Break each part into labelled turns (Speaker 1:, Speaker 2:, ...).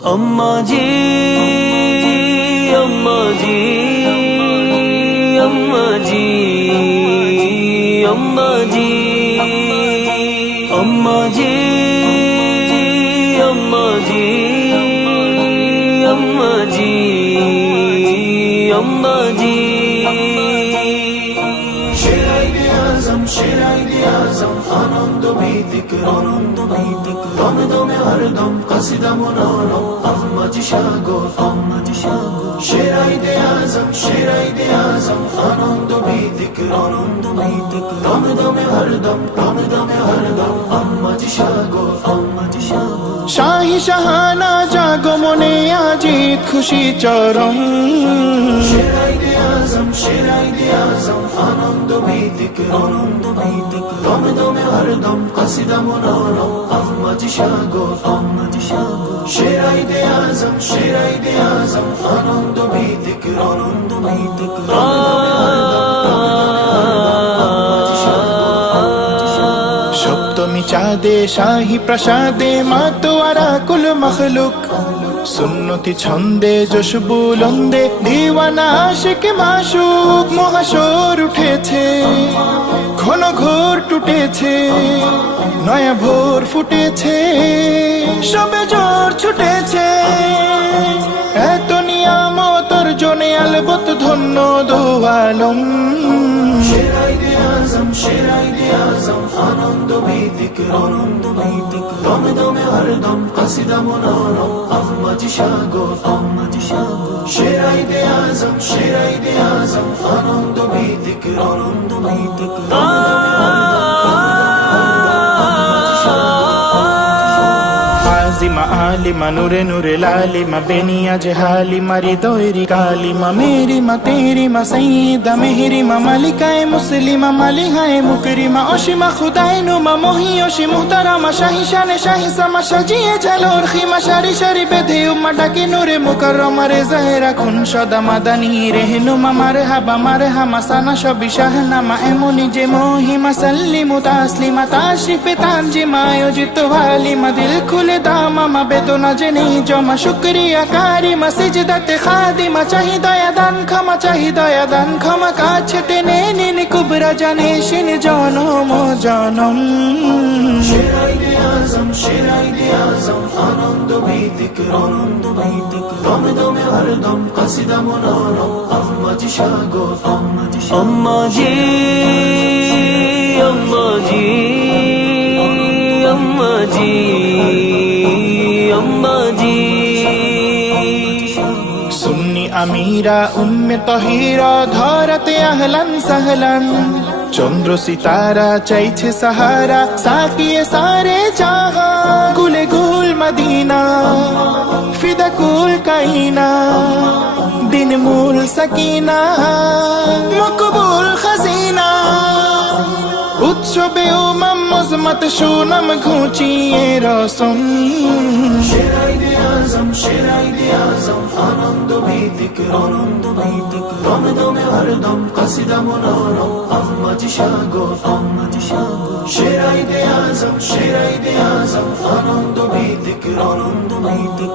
Speaker 1: اماں جی اماں جی اماں جی اماں جی اماں جی اماں جی اماں جی اماں جی
Speaker 2: شیرای دیازم آنند و بیدیک آنند و بیدیک دم دم هر دم قصیدم و نانم آمدی شاگو آمدی شاگو شیرای دیازم شیرای دیازم آنند و بیدیک آنند و بیدیک دم دم هر دم دم دم
Speaker 3: هر دم آمدی শাহানা জাগো মনে আজি খুশি চরম
Speaker 2: আনন্দ ভীতিক আনন্দ ভীতিক দমে দমে হরদম আসিদা মনোরম আহমদি সাগো আহমদি সাগো শেরাই দে আজম শেরাই দে আজম আনন্দ ভীতিক আনন্দ ভীতিক দমে দমে হরদম
Speaker 3: সপ্তমী চাঁদে, শাহী প্রসাদে মাতোয়ারা কুল মখলুক। সুন্নতি ছন্দে যশ বুলন্দে দিওয়ানা আশিক মাসুক, মহাশোর উঠেছে। ঘন ঘোর টুটেছে, নয়া ভোর ফুটেছে, সবে জোর ছুটেছে। এত নিয়ামতর জনে আলবত ধন্য দোয়ালম।
Speaker 2: শেরাইদে আজম শেরাইদে ذكر رمضان دم هر دم قصیدم منارم احمد شاگو احمد شاگو شیرای دی اعظم شیرای دی اعظم آنم دمی ذکر آنم دمی
Speaker 3: ذکر আলিমা নুরে নুরে লালিমা বেনিয়া যে হালিমা, হৃদয়েরি কালিমা। মেরি মা তেরি মা সঈদা মেহরি মা মালিকায় মুসলিমা, মালিহায় মুকরিমা। অসীমা খুদাই নুমা, মহি অসি মুহতারামা, শাহি শানে শাহি সামা, সাজিয়ে ঝালোর খিমা সারি সারি বেঁধে উম্মা ডাকে নুরে মুকরমা রে জাহেরা খুন সদা মাদানি, রেহনুমা মারে হাবা মারে হামা সানা সবি শাহনামা। এমনি যে মহিমা, সাল্লিমু তাসলিমা, তাশরিফে তানজিমা, আয়োজিত হালিমা, দিল খুলে দামামা বেদনা জেনেই জমা শুক্রিয়া কারি মাসিজ দাতে খাদিমা চাহি দয়া দান ক্ষমা চাহি দয়া দান ক্ষমা কাছে টেনে নিন কুবরা জানে শিন জনম জনম
Speaker 2: আনন্দ ভীতিক আনন্দ ভীতিক দমে
Speaker 3: আমিরা উম্মে তহিরা ধরাতে আহলান সাহলান। চন্দ্র সিতারা চাইছে সাহারা, সাকিয়ে সারে জাহান কুলে গুল মদিনা, ফিদা কুল কাইনা। দিন মূল সকিনা, মকবুল খাজিনা। উৎসবে ও মজমত সুনাম ঘুচিয়ে রসম।
Speaker 2: আজম শেরাইদে আজম। আনন্দ ভীতিক আনন্দ ভীতিক। দমে দমে হরদম, কাসিদা মনোরম। আহমদ সাগর আহমদ সাগর। শেরাইদে আজম শেরাইদে আজম। আনন্দ ভীতিক আনন্দ ভীতিক।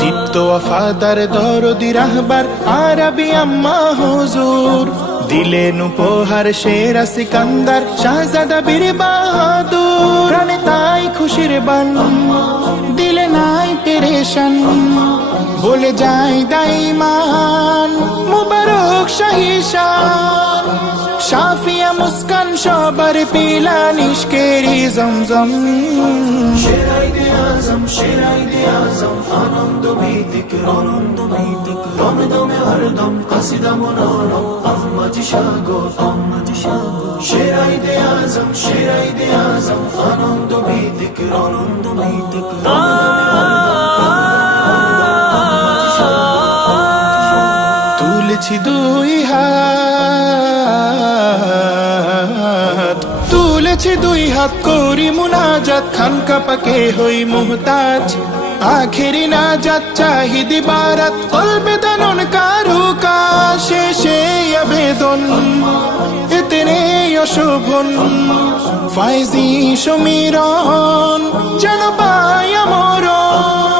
Speaker 3: দীপ্ত ওয়াফাদার দরদি, রাহবার, আরবি আম্মা, হুজুর। দিলেন উপহার সেরা সিকান্দার শাহজাদা বীর বাহাদুর। প্রাণে তাই খুশির বান। দিলে নাই পেরেশান। বলে যাই দাইমান মুবারক শাহী মুস্কান সবার পিলা নিষ্কেরি জমজম।
Speaker 2: শেরাইদে আজম শেরাইদে আজম আনন্দ ভীতিক আনন্দ ভীতিক দমে দমে হরদম কাসিদা মনোরম আহমদ সাগর আহমদ সাগর শেরাইদে আজম শেরাইদে আজম আনন্দ ভীতিক আনন্দ ভীতিক
Speaker 3: তুলেছি দুই হাত। মিশে দুই হাত করি মুনাজাত, খান কাপাকে হই মোহতাজ। আখেরি না যাত চাহিদি বারাত অলবেদন কারু কাশে সে আবেদন। এতেনে অশোভন, ফাইজি সমীরন যেন
Speaker 2: পায় মরণ